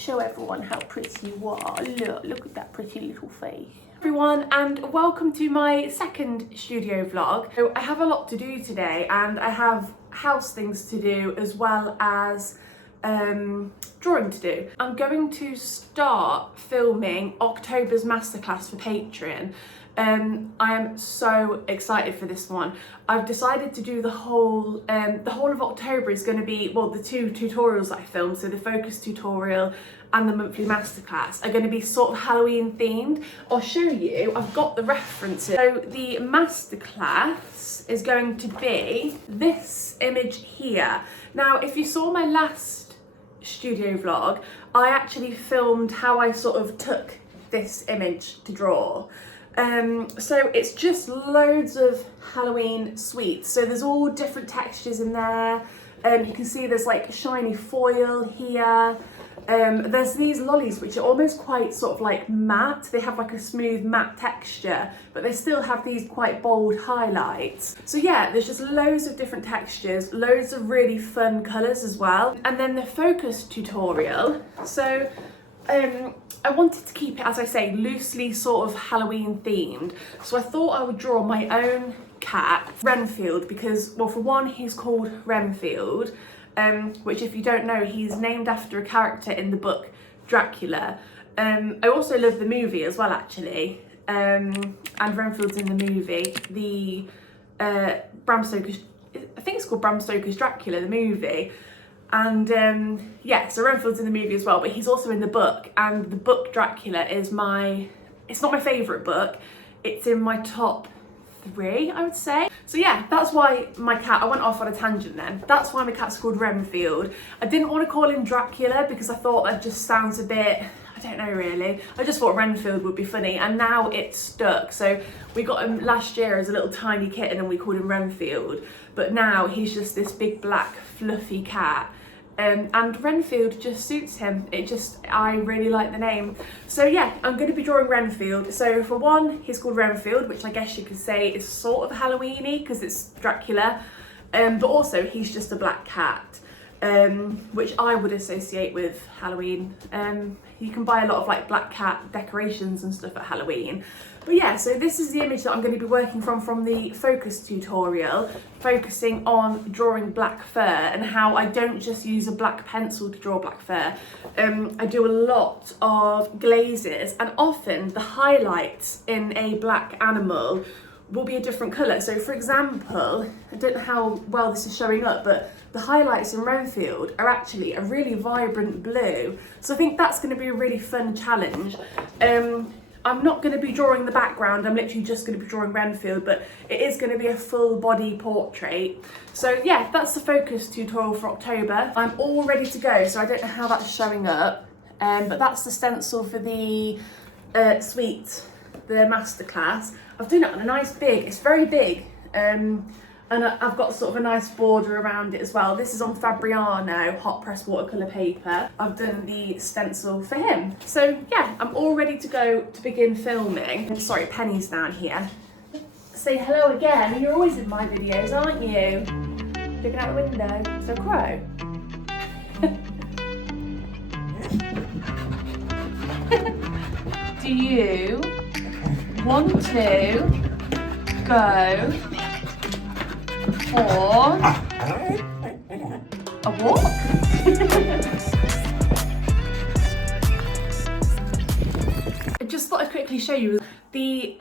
show everyone how pretty you are. Look at that pretty little face. Everyone, and welcome to my second studio vlog. So I have a lot to do today, and I have house things to do as well as drawing to do. I'm going to start filming October's masterclass for Patreon. I am so excited for this one. I've decided to do the whole of October is going to be, well, the two tutorials that I filmed, so the focus tutorial and the monthly masterclass are going to be sort of Halloween themed. I'll show you, I've got the references. So the masterclass is going to be this image here. Now, if you saw my last studio vlog, I actually filmed how I sort of took this image to draw. So it's just loads of Halloween sweets. So there's all different textures in there. You can see there's like shiny foil here. There's these lollies which are almost quite sort of like matte. They have like a smooth matte texture, but they still have these quite bold highlights. So yeah, there's just loads of different textures, loads of really fun colours as well. And then the focus tutorial. So I wanted to keep it, as I say, loosely sort of Halloween themed. So I thought I would draw my own cat, Renfield, because, well, for one, he's called Renfield, which, if you don't know, he's named after a character in the book Dracula. I also love the movie as well, actually, and Renfield's in the movie. The Bram Stoker's, I think it's called Bram Stoker's Dracula, the movie. And yeah, so Renfield's in the movie as well, but he's also in the book, and the book Dracula is it's not my favourite book, it's in my top 3, I would say. So yeah, that's why my cat, I went off on a tangent then, that's why my cat's called Renfield. I didn't want to call him Dracula because I thought that just sounds a bit, I don't know really, I just thought Renfield would be funny, and now it's stuck. So we got him last year as a little tiny kitten and we called him Renfield, but now he's just this big black fluffy cat. And Renfield just suits him. I really like the name. So yeah, I'm going to be drawing Renfield. So for one, he's called Renfield, which I guess you could say is sort of Halloween-y because it's Dracula. But also he's just a black cat, which I would associate with Halloween. You can buy a lot of like black cat decorations and stuff at Halloween. But yeah, so this is the image that I'm going to be working from the focus tutorial, focusing on drawing black fur and how I don't just use a black pencil to draw black fur. I do a lot of glazes, and often the highlights in a black animal will be a different colour. So for example, I don't know how well this is showing up, but the highlights in Renfield are actually a really vibrant blue. So I think that's going to be a really fun challenge. I'm not going to be drawing the background, I'm literally just going to be drawing Renfield, but it is going to be a full body portrait. So yeah, that's the focus tutorial for October. I'm all ready to go, so I don't know how that's showing up, but that's the stencil for the suite, the masterclass. I've done it on a nice big, it's very big, and I've got sort of a nice border around it as well. This is on Fabriano hot press watercolour paper. I've done the stencil for him. So yeah, I'm all ready to go to begin filming. Sorry, Penny's down here. Say hello again. You're always in my videos, aren't you? Looking out the window. So Crow. Do you want to go for a walk? I just thought I'd quickly show you the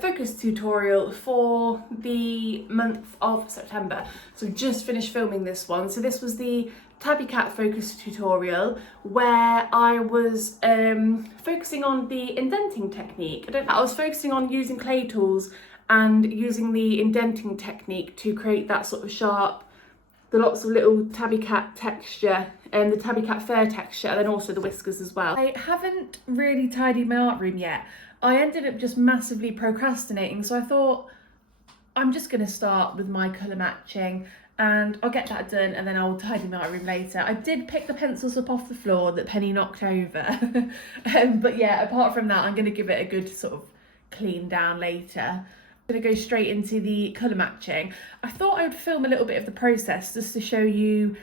focus tutorial for the month of September. So just finished filming this one. So this was the Tabby Cat focus tutorial where I was focusing on the indenting technique. I was focusing on using clay tools and using the indenting technique to create that sort of sharp, the lots of little tabby cat texture and the tabby cat fur texture, and then also the whiskers as well. I haven't really tidied my art room yet. I ended up just massively procrastinating, so I thought I'm just going to start with my colour matching and I'll get that done and then I'll tidy my art room later. I did pick the pencils up off the floor that Penny knocked over, but yeah, apart from that, I'm going to give it a good sort of clean down later. Going to go straight into the colour matching. I thought I would film a little bit of the process just to show you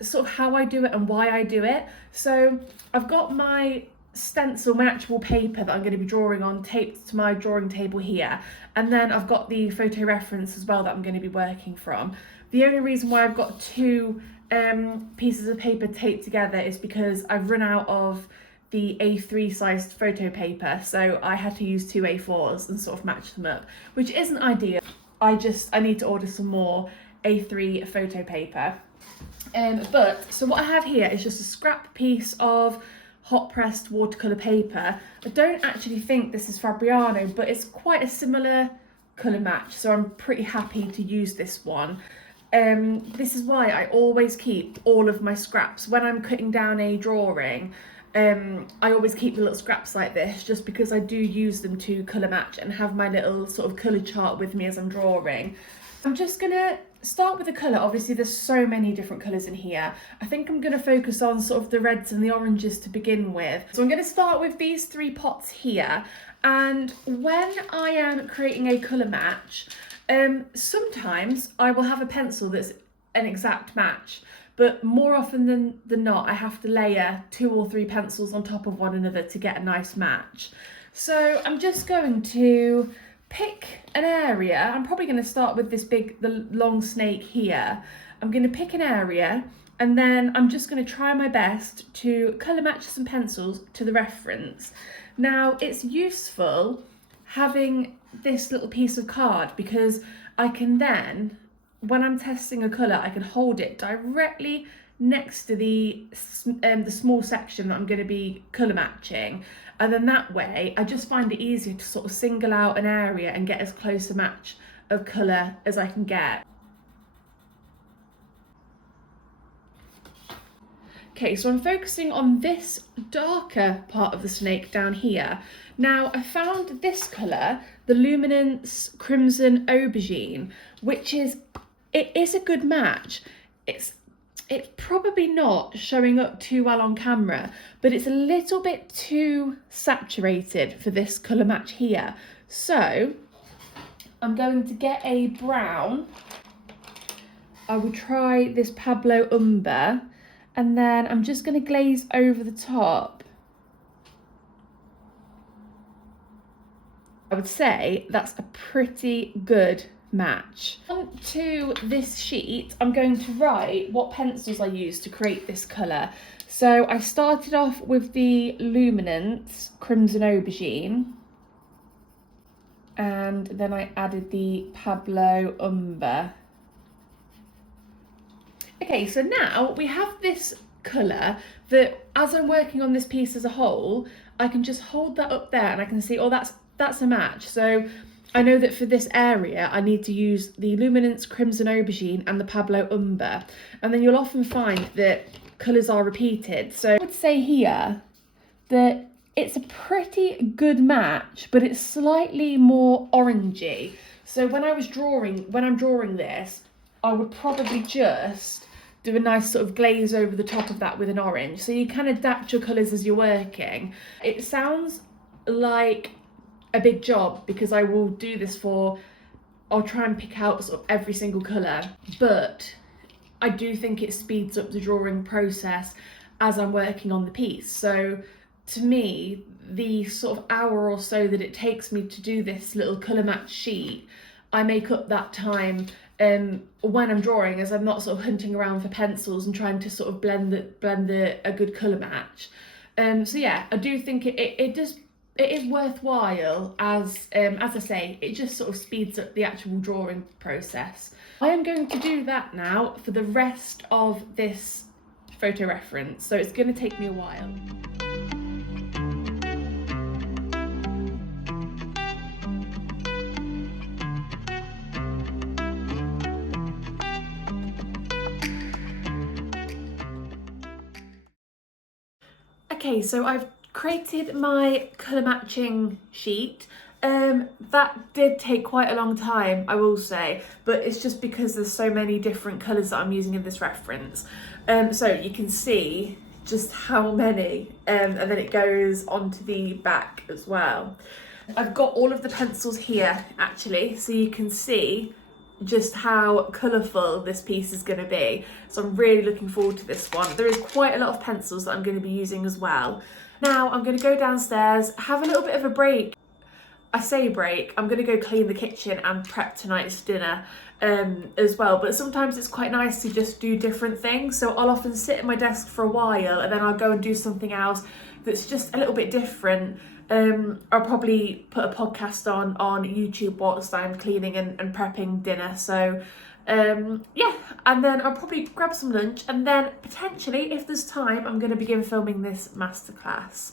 sort of how I do it and why I do it. So I've got my stencil matchable paper that I'm going to be drawing on taped to my drawing table here, and then I've got the photo reference as well that I'm going to be working from. The only reason why I've got two pieces of paper taped together is because I've run out of the A3 sized photo paper, so I had to use two A4s and sort of match them up, which isn't ideal. I need to order some more A3 photo paper. So what I have here is just a scrap piece of hot pressed watercolour paper. I don't actually think this is Fabriano, but it's quite a similar colour match, so I'm pretty happy to use this one. This is why I always keep all of my scraps. When I'm cutting down a drawing, I always keep the little scraps like this, just because I do use them to colour match and have my little sort of colour chart with me as I'm drawing. I'm just gonna start with the colour. Obviously there's so many different colours in here. I think I'm gonna focus on sort of the reds and the oranges to begin with. So I'm gonna start with these three pots here. And when I am creating a colour match, sometimes I will have a pencil that's an exact match, but more often than not, I have to layer 2 or 3 pencils on top of one another to get a nice match. So I'm just going to pick an area. I'm probably going to start with the long snake here. I'm going to pick an area, and then I'm just going to try my best to colour match some pencils to the reference. Now, it's useful having this little piece of card because I can then, when I'm testing a colour, I can hold it directly next to the small section that I'm going to be colour matching, and then that way I just find it easier to sort of single out an area and get as close a match of colour as I can get. Okay, so I'm focusing on this darker part of the snake down here. Now, I found this colour, the Luminance Crimson Aubergine, which is a good match. It's probably not showing up too well on camera, but it's a little bit too saturated for this colour match here. So I'm going to get a brown. I will try this Pablo Umber, and then I'm just going to glaze over the top. I would say that's a pretty good match. Onto this sheet, I'm going to write what pencils I used to create this colour. So I started off with the Luminance Crimson Aubergine, and then I added the Pablo Umber. Okay, so now we have this colour that, as I'm working on this piece as a whole, I can just hold that up there and I can see, oh, that's a match. So I know that for this area, I need to use the Luminance Crimson Aubergine and the Pablo Umber. And then you'll often find that colours are repeated. So I would say here that it's a pretty good match, but it's slightly more orangey. So when I'm drawing this, I would probably just do a nice sort of glaze over the top of that with an orange. So you can adapt your colours as you're working. It sounds like a big job because I will do this I'll try and pick out sort of every single colour, but I do think it speeds up the drawing process as I'm working on the piece. So to me, the sort of hour or so that it takes me to do this little colour match sheet, I make up that time when I'm drawing, as I'm not sort of hunting around for pencils and trying to sort of blend a good colour match. So yeah, I do think it is worthwhile, as I say, it just sort of speeds up the actual drawing process. I am going to do that now for the rest of this photo reference, so it's going to take me a while. Okay, so I've created my colour matching sheet. That did take quite a long time, I will say, but it's just because there's so many different colours that I'm using in this reference. So you can see just how many, and then it goes onto the back as well. I've got all of the pencils here actually, so you can see just how colourful this piece is going to be. So I'm really looking forward to this one. There is quite a lot of pencils that I'm going to be using as well. Now I'm going to go downstairs, have a little bit of a break. I say break, I'm going to go clean the kitchen and prep tonight's dinner as well. But sometimes it's quite nice to just do different things. So I'll often sit at my desk for a while and then I'll go and do something else that's just a little bit different. I'll probably put a podcast on YouTube whilst I'm cleaning and prepping dinner. So yeah, and then I'll probably grab some lunch, and then potentially, if there's time, I'm going to begin filming this masterclass.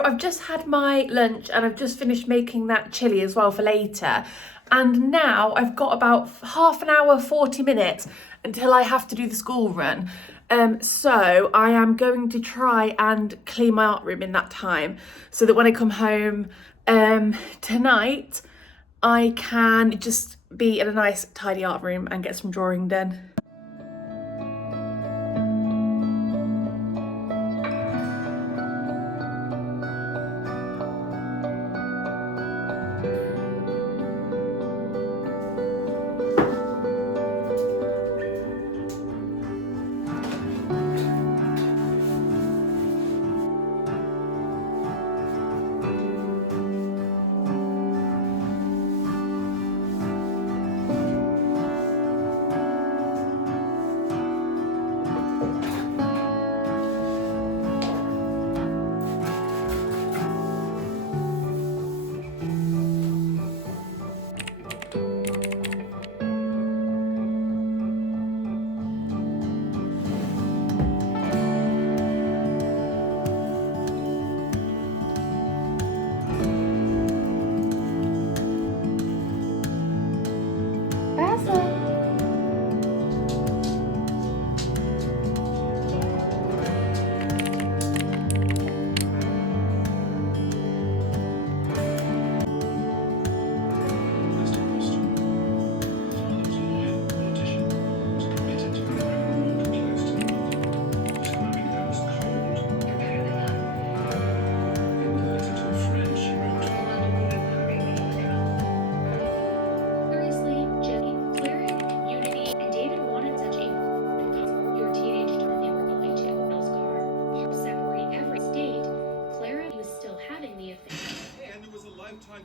I've just had my lunch and I've just finished making that chilli as well for later. And now I've got about half an hour, 40 minutes until I have to do the school run. So I am going to try and clean my art room in that time so that when I come home tonight, I can just be in a nice tidy art room and get some drawing done.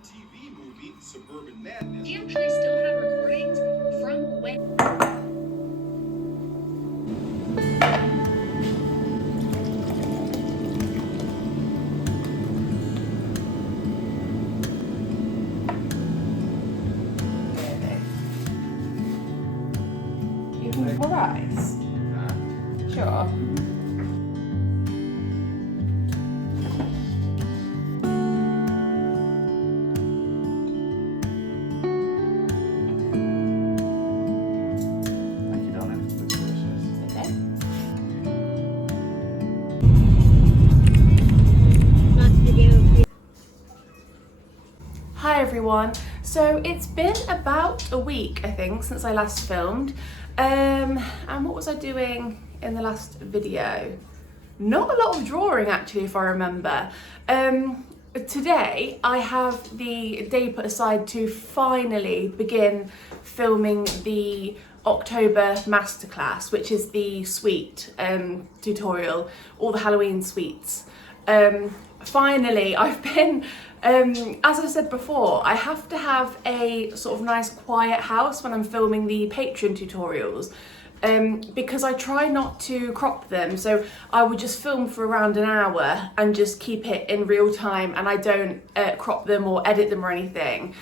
TV movie, Suburban Madness. Do you actually still have recordings from when? You can pour ice? Sure. Hi everyone, so it's been about a week I think since I last filmed and what was I doing in the last video? Not a lot of drawing actually, if I remember. Today I have the day put aside to finally begin filming the October Masterclass, which is the sweet tutorial, all the Halloween sweets. Finally, I've been, as I said before, I have to have a sort of nice quiet house when I'm filming the Patreon tutorials. Because I try not to crop them, so I would just film for around an hour and just keep it in real time, and I don't crop them or edit them or anything.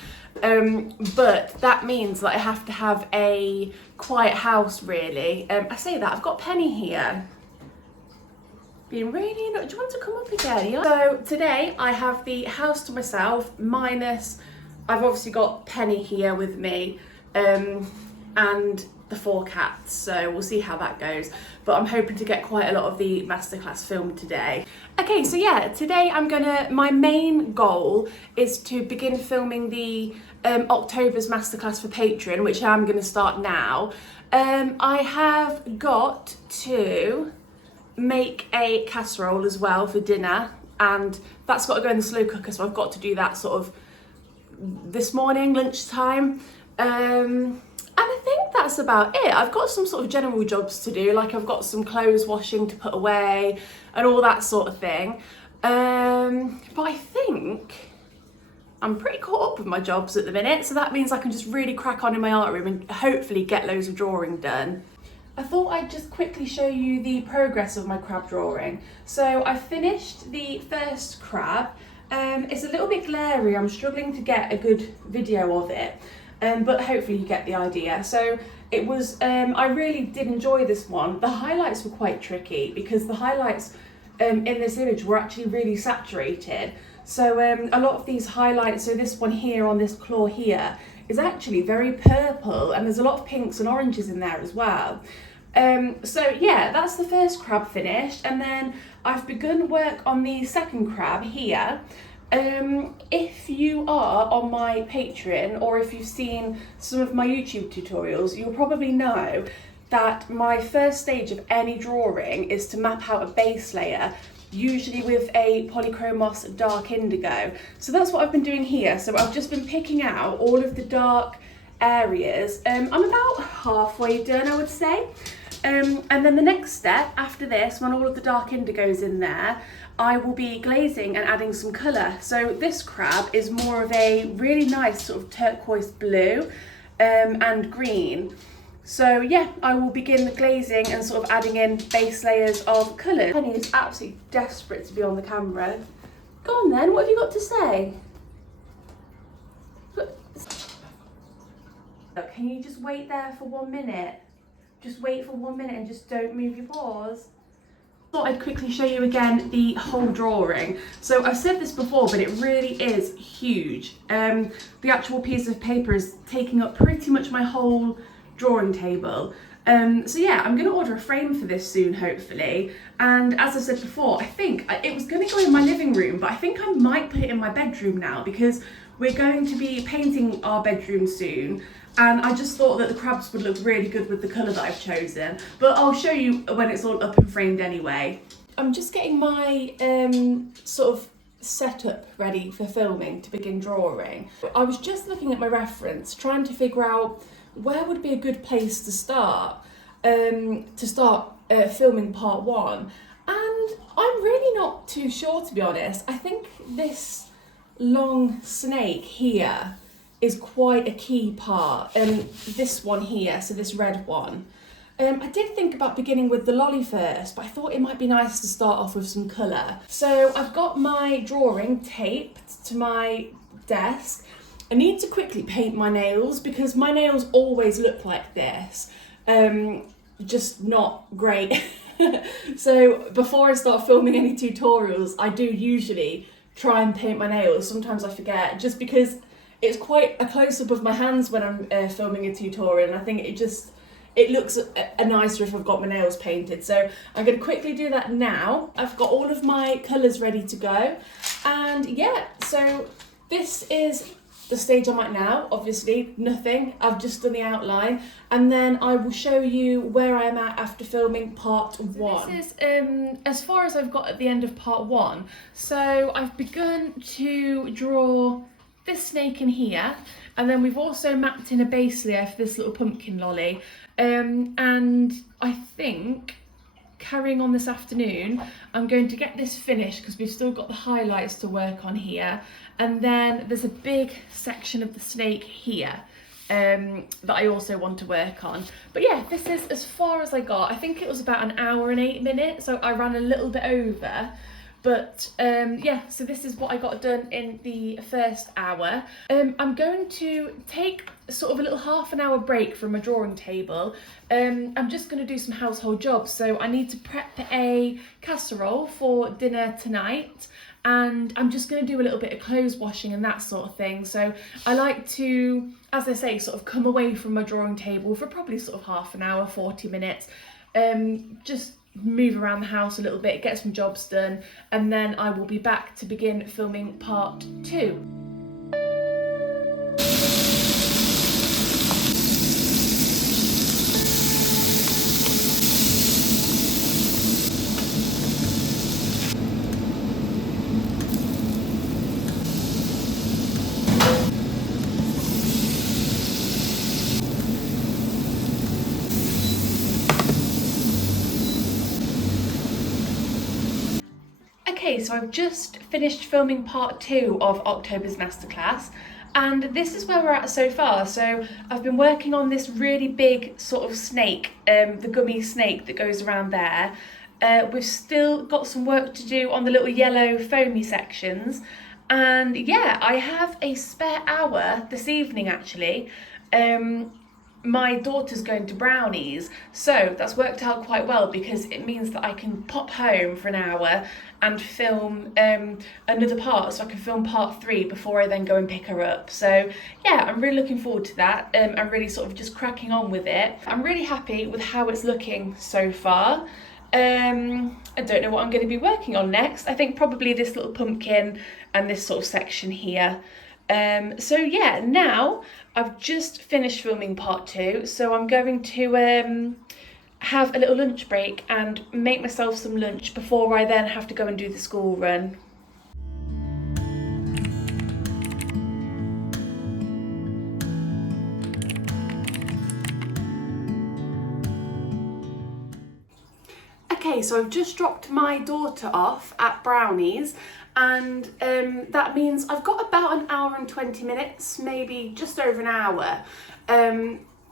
But that means that I have to have a quiet house, really. I say that, I've got Penny here. Being really, do you want to come up again? So today I have the house to myself, minus, I've obviously got Penny here with me, and the 4 cats, so we'll see how that goes. But I'm hoping to get quite a lot of the masterclass filmed today. Okay, so yeah, today my main goal is to begin filming the October's masterclass for Patreon, which I'm gonna start now. I have got to make a casserole as well for dinner, and that's got to go in the slow cooker, so I've got to do that sort of this morning, lunchtime. And I think that's about it. I've got some sort of general jobs to do, like I've got some clothes washing to put away and all that sort of thing. But I think I'm pretty caught up with my jobs at the minute, so that means I can just really crack on in my art room and hopefully get loads of drawing done. I thought I'd just quickly show you the progress of my crab drawing. So I finished the first crab. It's a little bit glary, I'm struggling to get a good video of it, but hopefully you get the idea. So it was, I really did enjoy this one. The highlights were quite tricky because the highlights in this image were actually really saturated. So a lot of these highlights, so this one here on this claw here, is actually very purple, and there's a lot of pinks and oranges in there as well. So yeah, that's the first crab finished, and then I've begun work on the second crab here. If you are on my Patreon, or if you've seen some of my YouTube tutorials, you'll probably know that my first stage of any drawing is to map out a base layer, usually with a polychromos dark indigo. So that's what I've been doing here. So I've just been picking out all of the dark areas. I'm about halfway done, I would say. And then the next step after this, when all of the dark indigo's in there, I will be glazing and adding some colour. So this crab is more of a really nice sort of turquoise blue and green. So yeah, I will begin the glazing and sort of adding in base layers of colour. Penny is absolutely desperate to be on the camera. Go on then, what have you got to say? Can you just wait there for 1 minute? Just wait for 1 minute and just don't move your paws. Thought I'd quickly show you again the whole drawing. So I've said this before, but it really is huge. The actual piece of paper is taking up pretty much my whole drawing table. So yeah, I'm gonna order a frame for this soon, hopefully. And as I said before, I think it was gonna go in my living room, but I think I might put it in my bedroom now because we're going to be painting our bedroom soon. And I just thought that the crabs would look really good with the colour that I've chosen. But I'll show you when it's all up and framed anyway. I'm just getting my sort of setup ready for filming to begin drawing. I was just looking at my reference, trying to figure out where would be a good place to start filming part 1. And I'm really not too sure, to be honest. I think this long snake here is quite a key part, this one here, so this red one. I did think about beginning with the lolly first, but I thought it might be nice to start off with some colour. So I've got my drawing taped to my desk. I need to quickly paint my nails because my nails always look like this, just not great. So before I start filming any tutorials, I do usually try and paint my nails. Sometimes I forget, just because it's quite a close-up of my hands when I'm filming a tutorial, and I think it looks nicer if I've got my nails painted. So I'm going to quickly do that now. I've got all of my colours ready to go, and yeah, so this is the stage I'm at now. Obviously nothing, I've just done the outline, and then I will show you where I am at after filming part 1. So this is as far as I've got at the end of part 1. So I've begun to draw this snake in here, and then we've also mapped in a base layer for this little pumpkin lolly, and I think carrying on this afternoon. I'm going to get this finished because we've still got the highlights to work on here, and then there's a big section of the snake here that I also want to work on. But yeah, this is as far as I got. I think it was about an hour and 8 minutes, so I ran a little bit over. But yeah, so this is what I got done in the first hour. I'm going to take sort of a little half an hour break from my drawing table. I'm just going to do some household jobs. So I need to prep a casserole for dinner tonight, and I'm just going to do a little bit of clothes washing and that sort of thing. So I like to, as I say, sort of come away from my drawing table for probably sort of half an hour, 40 minutes, just move around the house a little bit, get some jobs done, and then I will be back to begin filming part 2. Okay, so I've just finished filming part 2 of October's masterclass, and this is where we're at so far. So I've been working on this really big sort of snake, the gummy snake that goes around there. We've still got some work to do on the little yellow foamy sections, and yeah, I have a spare hour this evening actually. My daughter's going to Brownies, so that's worked out quite well because it means that I can pop home for an hour and film another part, so I can film part 3 before I then go and pick her up. So yeah, I'm really looking forward to that. I'm really sort of just cracking on with it. I'm really happy with how it's looking so far. I don't know what I'm going to be working on next. I think probably this little pumpkin and this sort of section here. So yeah, now I've just finished filming part 2, so I'm going to have a little lunch break and make myself some lunch before I then have to go and do the school run. Okay, so I've just dropped my daughter off at Brownies, and that means I've got about an hour and 20 minutes, maybe just over an hour.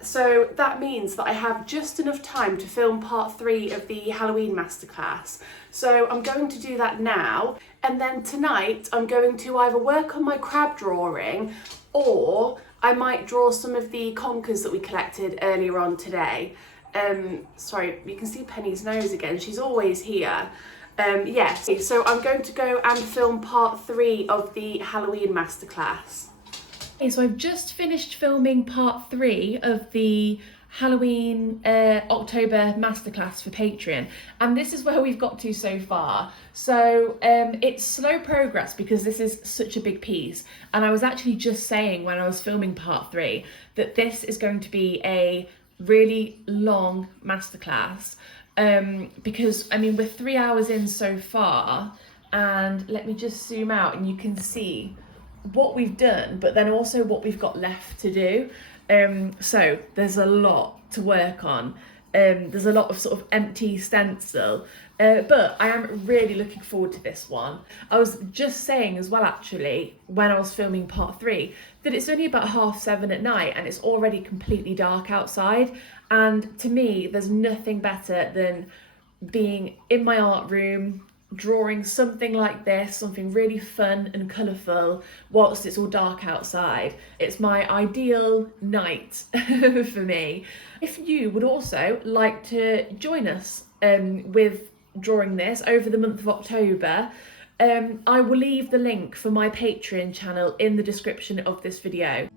So that means that I have just enough time to film part 3 of the Halloween Masterclass. So I'm going to do that now, and then tonight I'm going to either work on my crab drawing, or I might draw some of the conkers that we collected earlier on today. Sorry, you can see Penny's nose again, she's always here. Yes, so I'm going to go and film part 3 of the Halloween Masterclass. Okay, so I've just finished filming part 3 of the Halloween October Masterclass for Patreon, and this is where we've got to so far. So it's slow progress because this is such a big piece, and I was actually just saying when I was filming part 3 that this is going to be a really long masterclass. Because I mean we're 3 hours in so far, and let me just zoom out and you can see what we've done, but then also what we've got left to do. So there's a lot to work on. There's a lot of sort of empty stencil, but I am really looking forward to this one. I was just saying as well actually when I was filming part 3 that it's only about 7:30 at night and it's already completely dark outside, and to me there's nothing better than being in my art room drawing something like this, something really fun and colourful whilst it's all dark outside. It's my ideal night for me. If you would also like to join us with drawing this over the month of October, I will leave the link for my Patreon channel in the description of this video.